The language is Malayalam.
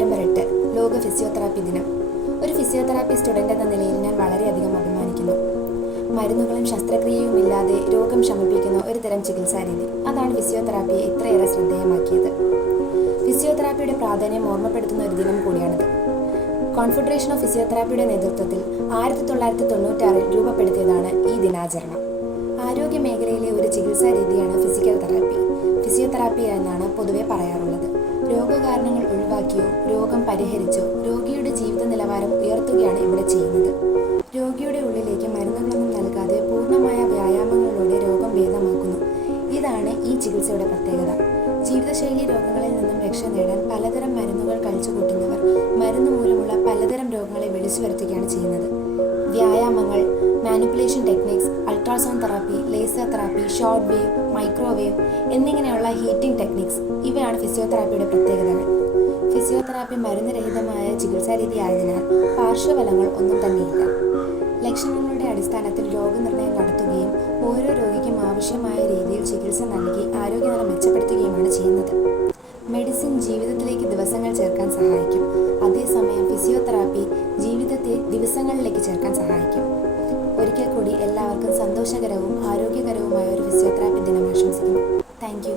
സെപ്റ്റംബർ 8 ലോക ഫിസിയോതെറാപ്പി ദിനം. ഒരു ഫിസിയോതെറാപ്പി സ്റ്റുഡൻ്റ് എന്ന നിലയിൽ ഞാൻ വളരെയധികം അഭിമാനിക്കുന്നു. മരുന്നുകളും ശസ്ത്രക്രിയയും ഇല്ലാതെ രോഗം ശമിപ്പിക്കുന്ന ഒരു തരം ചികിത്സാരീതി, അതാണ് ഫിസിയോതെറാപ്പിയെ ഇത്രയേറെ ശ്രദ്ധേയമാക്കിയത്. ഫിസിയോതെറാപ്പിയുടെ പ്രാധാന്യം ഓർമ്മപ്പെടുത്തുന്ന ഒരു ദിനം കൂടിയാണിത്. കോൺഫെഡറേഷൻ ഓഫ് ഫിസിയോതെറാപ്പിയുടെ നേതൃത്വത്തിൽ 1996 രൂപപ്പെടുത്തിയതാണ് ഈ ദിനാചരണം. ആരോഗ്യ മേഖലയിലെ ഒരു ചികിത്സാ രീതിയാണ് ഫിസിയോതെറാപ്പി എന്നാണ് പൊതുവെ പറയാറുള്ളത്. രോഗകാരണങ്ങൾ ഒഴിവാക്കിയോ രോഗം പരിഹരിച്ചോ രോഗിയുടെ ജീവിത നിലവാരം ഉയർത്തുകയാണ് ഇവിടെ ചെയ്യുന്നത്. രോഗിയുടെ ഉള്ളിലേക്ക് മരുന്നുകളൊന്നും നൽകാതെ പൂർണ്ണമായ വ്യായാമങ്ങളിലൂടെ രോഗം ഭേദമാക്കുന്നു. ഇതാണ് ഈ ചികിത്സയുടെ പ്രത്യേകത. ജീവിതശൈലി രോഗങ്ങളിൽ നിന്നും രക്ഷ നേടാൻ പലതരം മരുന്നുകൾ കഴിച്ചുകൂട്ടുന്നവർ മരുന്ന് മൂലമുള്ള പലതരം രോഗങ്ങളെ വിളിച്ചു വരുത്തുകയാണ് ചെയ്യുന്നത്. വ്യായാമങ്ങൾ, manipulation techniques, ultrasound therapy, laser therapy, short wave, microwave എന്നിങ്ങനെയുള്ള ഹീറ്റിംഗ് ടെക്നിക്സ്, ഇവയാണ് ഫിസിയോതെറാപ്പിയുടെ പ്രത്യേകതകൾ. ഫിസിയോതെറാപ്പി മരുന്നുരഹിതമായ ചികിത്സാരീതി ആയതിനാൽ പാർശ്വഫലങ്ങൾ ഒന്നും തന്നെയില്ല. ലക്ഷണങ്ങളുടെ അടിസ്ഥാനത്തിൽ രോഗനിർണയം നടത്തുകയും ഓരോ രോഗിക്കും ആവശ്യമായ രീതിയിൽ ചികിത്സ നൽകി ആരോഗ്യനില മെച്ചപ്പെടുത്തുകയുമാണ് ചെയ്യുന്നത്. മെഡിസിൻ ജീവിതത്തിലേക്ക് ദിവസങ്ങൾ ചേർക്കാൻ സഹായിക്കും. അതേസമയം ഫിസിയോതെറാപ്പി ജീവിതത്തെ ദിവസങ്ങളിലേക്ക് ചേർക്കാൻ സഹായിക്കും. ഒരിക്കൽ കൂടി എല്ലാവർക്കും സന്തോഷകരവും ആരോഗ്യകരവുമായ ഒരു ഫിസിയോതെറാപ്പി ദിനം ആശംസിക്കുന്നു. Thank you.